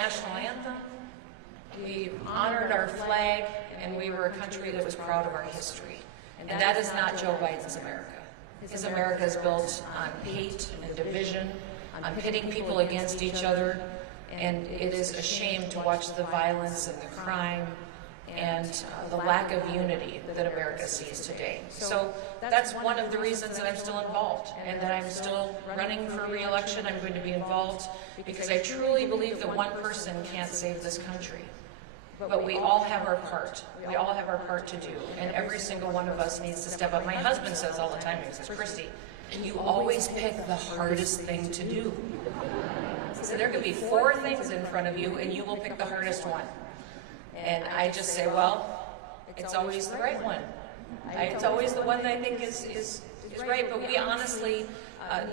national anthem, we honored our flag, and we were a country that was proud of our history. And that is not Joe Biden's America. His America is built on hate and division, on pitting people against each other, and it is a shame to watch the violence and the crime and the lack of unity that America sees today. So that's one of the reasons that I'm still involved and that I'm still running for re-election. I'm going to be involved because I truly believe that one person can't save this country. But we all have our part. We all have our part to do, and every single one of us needs to step up. My husband says all the time, he says, Kristi, you always pick the hardest thing to do. So there could be 4 things in front of you, and you will pick the hardest one. And I just say, well, it's always the right one. It's always the one that I think is right, but we honestly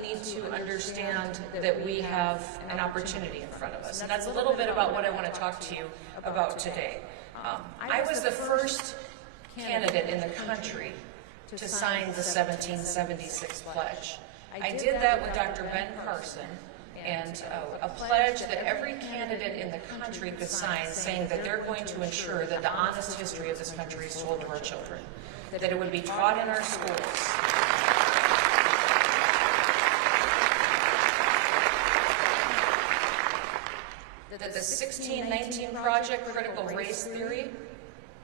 need to understand that we have an opportunity in front of us. And that's a little bit about what I want to talk to you about today. I was the first candidate in the country to sign the 1776 pledge. I did that with Dr. Ben Carson, and a pledge that every candidate in the country could sign, saying that they're going to ensure that the honest history of this country is told to our children, that it would be taught in our schools. That the 1619 Project, critical race theory,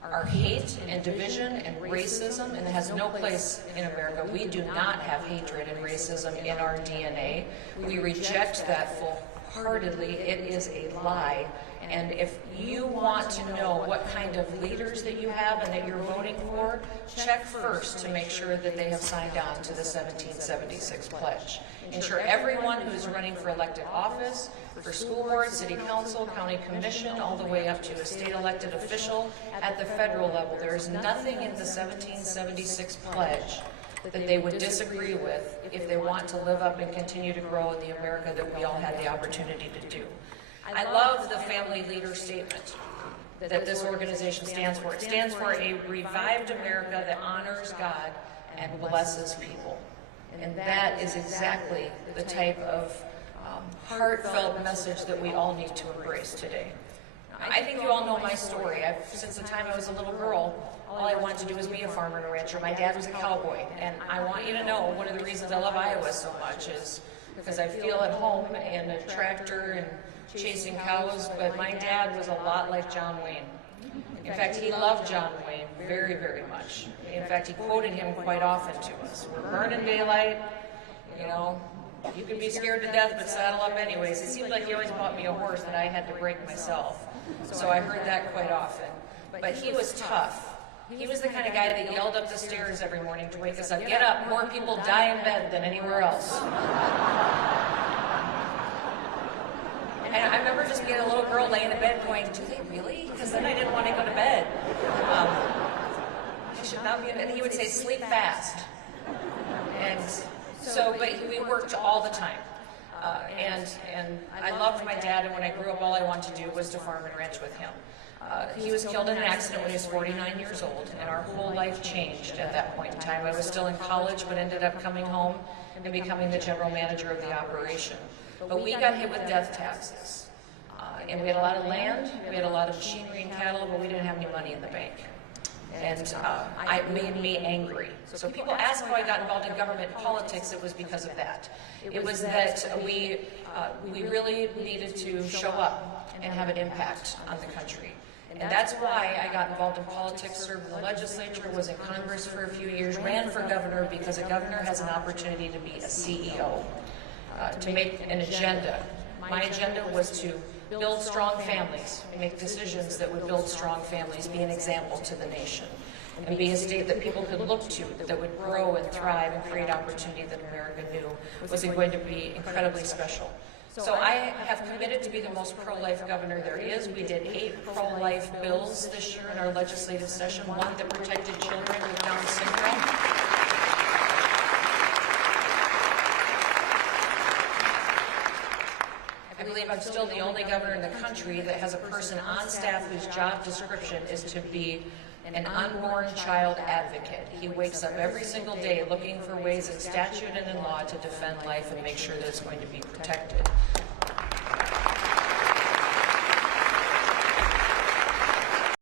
are hate and division and racism, and it has no place in America. We do not have hatred and racism in our DNA. We reject that full-heartedly. It is a lie. And if you want to know what kind of leaders that you have and that you're voting for, check first to make sure that they have signed on to the 1776 pledge. Ensure everyone who's running for elected office, for school board, city council, county commission, all the way up to a state elected official at the federal level, there is nothing in the 1776 pledge that they would disagree with if they want to live up and continue to grow in the America that we all had the opportunity to do. I love the family leader statement that this organization stands for. It stands for a revived America that honors God and blesses people. And that is exactly the type of heartfelt message that we all need to embrace today. I think you all know my story. Since the time I was a little girl, all I wanted to do was be a farmer and a rancher. My dad was a cowboy, and I want you to know one of the reasons I love Iowa so much is because I feel at home in a tractor and chasing cows, but my dad was a lot like John Wayne. In fact, he loved John Wayne very, very much. In fact, he quoted him quite often to us. We're burning daylight, you know, you can be scared to death, but saddle up anyways. It seemed like he always bought me a horse that I had to break myself. So I heard that quite often. But he was tough. He was the kind of guy that yelled up the stairs every morning to wake us up. Get up, more people die in bed than anywhere else. And I remember just being a little girl laying in bed going, do they really? Because then I didn't want to go to bed. I should not be in bed. And he would say, sleep fast. And so, but we worked all the time. And I loved my dad, and when I grew up, all I wanted to do was to farm and ranch with him. He was killed in an accident when he was 49 years old, and our whole life changed at that point in time. I was still in college, but ended up coming home and becoming the general manager of the operation. But we got hit with death taxes. And we had a lot of land, we had a lot of machinery and cattle, but we didn't have any money in the bank. And it made me angry. So people ask how I got involved in government politics, it was because of that. It was that we really needed to show up and have an impact on the country. And that's why I got involved in politics, served in the legislature, was in Congress for a few years, ran for governor because a governor has an opportunity to be a CEO, to make an agenda. My agenda was to build strong families, make decisions that would build strong families, be an example to the nation, and be a state that people could look to, that would grow and thrive and create opportunity that America knew was going to be incredibly special. So I have committed to be the most pro-life governor there is. We did 8 pro-life bills this year in our legislative session, one that protected children with Down syndrome. I believe I'm still the only governor in the country that has a person on staff whose job description is to be an unborn child advocate. He wakes up every single day looking for ways in statute and in law to defend life and make sure that it's going to be protected.